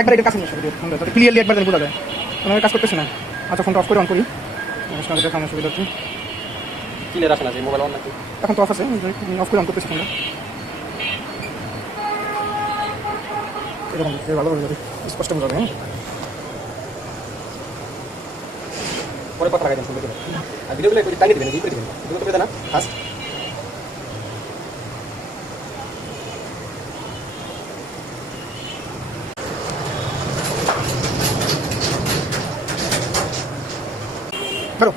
একবার এটা কাছে নিয়ে আসবে ফোনটা, যাতে ক্লিয়ারলি একবার যেন বোঝা যায়। আমার কাজ করতেছে না। আচ্ছা ফোনটা অফ করে অন করি, সামনে সুবিধা হচ্ছে। ক্লিয়ার আসে না যে মোবাইল অন নাকি? এখন তো অফ আছে, অফ করে অন করতেছি ফোনটা। এরকম ভালো বোঝা যাবে, স্পষ্ট বোঝা যাবে। পরে কথা লাগাই দেন সুন্দর করে। আর ভিডিওগুলো একটু টাইম দিবেন, করে দিবেন। ভিডিও করে দেন না ফার্স্ট। ধরো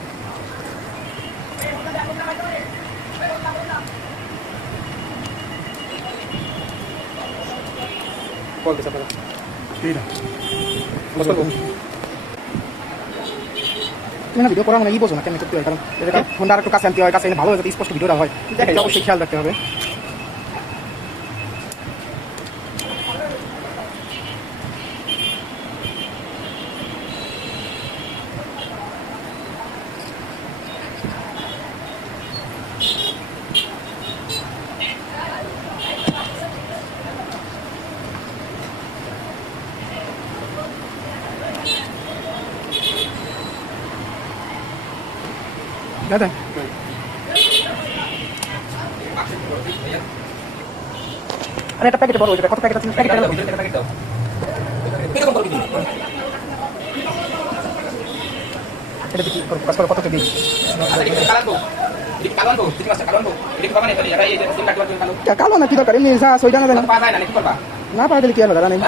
কল দিছে আপনারা। এই না বস করব। তুমি না ভিডিও করা মানে বোঝো না কেন করতে হয়, কারণ ফোনটা আর একটু কাছে আনতে হয়, কাছে এনে ভালো যাতে স্পষ্ট ভিডিওটা হয়, এটা অবশ্যই খেয়াল রাখতে হবে। দাদা আরে একটা প্যাকেটে বড় হয়ে যাবে, কত প্যাকেট আছে? প্যাকেট দাও। এরকম করবি না। এটা দেখি কাজ করে কত দিই। কালো না কি দরকার, এমনি যা সইটা নেবে না। না পাওয়া গেলে কি হবে, দাদা নেই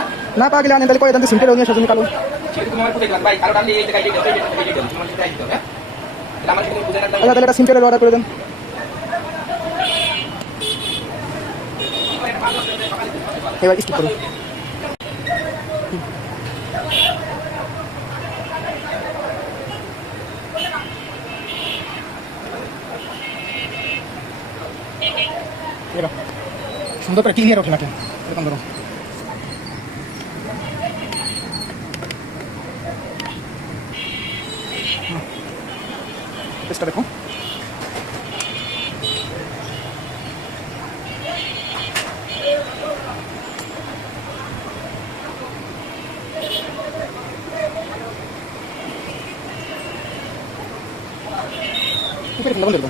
না পাওয়া গেলে আনেন, তাহলে কয়ে দেন সিম্পল নিয়ে সেজন্য কালো। আল্লাহ তাহলে এটা সিম্পলের অর্ডার করে দেন। এবার স্কিপ করুন। সুন্দর করে ক্লিয়ার ওঠে নাকি এরকম ধরো। চেষ্টা দেখো। লবণ দেবো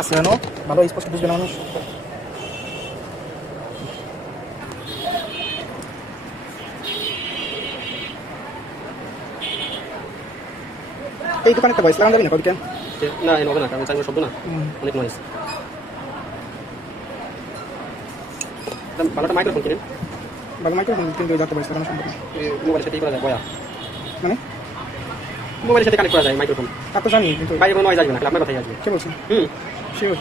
আছে জানো, ভালো স্পষ্ট বুঝবে না মানুষ। এই দোকানে একটা ভয়েস লাগানো যাবে না কবিতা? না এই হবে না, কারণ চাইবো শব্দ না অনেক নয়েজ। ভালোটা মাইক্রোফোন কিনেন, ভালো মাইক্রোফোন কিন্তু যাতে ভয়েস লাগানো সম্ভব না। মোবাইলের সাথে করা যায় বয়া, মানে মোবাইলের সাথে কানেক্ট করা যায় মাইক্রোফোন। তা তো জানি, কিন্তু বাইরে কোনো নয়েজ আসবে না, খালি আপনার কথাই আসবে। কে বলছেন? শিওর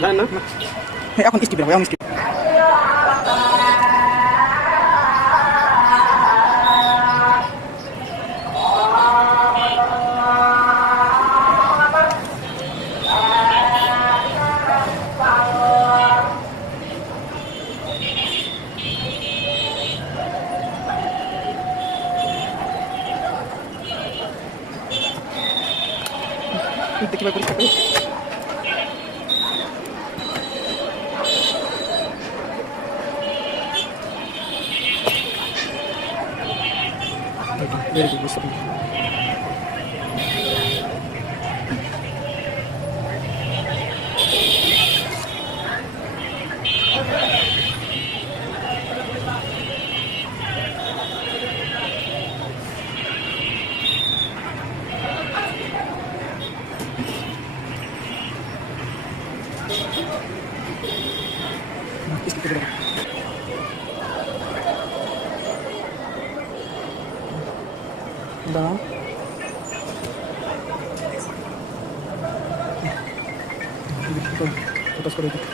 জানেন না? এখন স্কিপ দেবো, এখন স্কিপ। কিভাবে পরিষ্কার করি? ভেরি গুড, বুঝতে পারছি। স্কিপ করে দেবো। দাঁড়াও। ফোকাস করে দিই।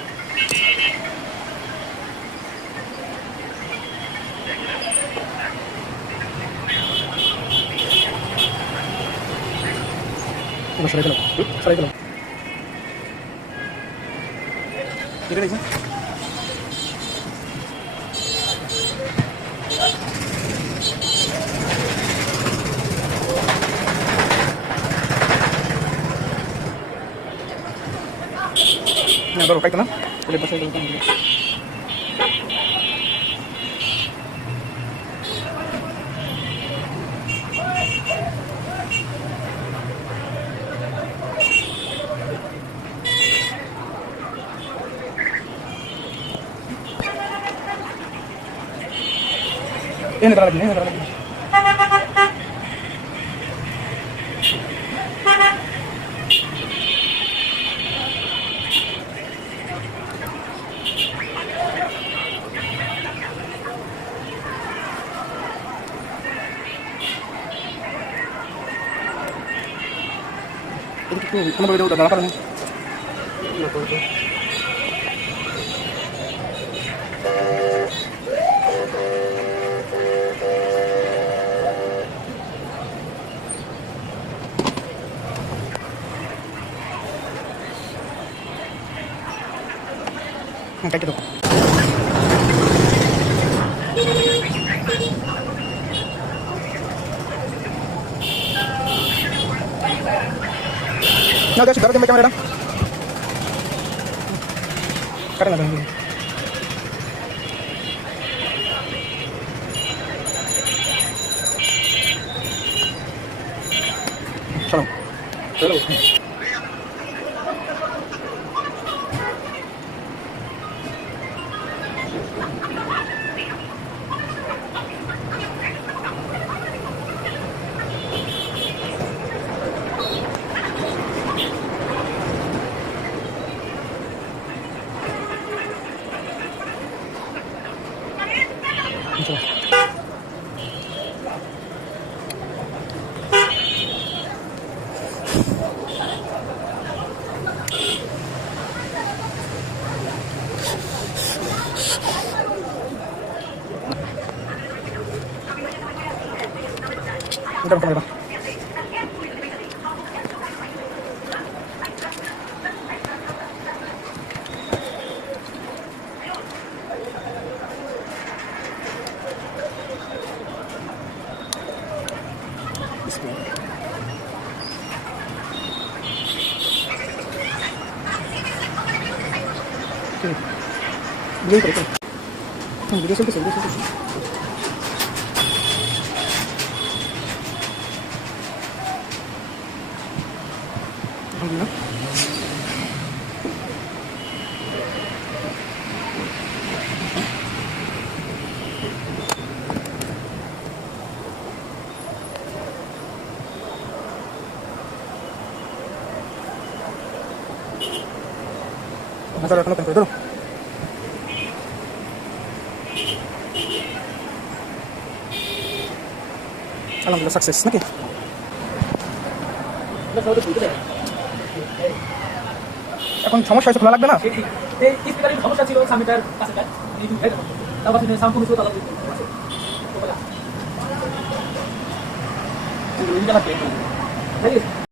এবার সরাই দিলাম, সরাই দিলাম। এটা দেখুন, না ধরো কাইতো না, এটা বসাই দেবো। এনে দাঁড়া লাগবে, এনে দাঁড়া লাগবে। এটা একটু কোনো ভাবে দাঁড়া পারে না। কাইতে দাও। না দেখো ধরো তুমি ক্যামেরাটা কাটে না তুমি। চলো চলো চলো এটা ক্যামেরা ভিডিও চলতেছে, ভিডিও চলতেছে। আলহামদুলিল্লাহ। ধরো এখনো কেন ধরো। আলহামদুলিল্লাহ সাকসেস নাকি? এখন সমস্যা হয়েছে, খোলা লাগবে না। সমস্যা ছিল সামিটার কাছে তারপর সাউন্ড কমিশন তালা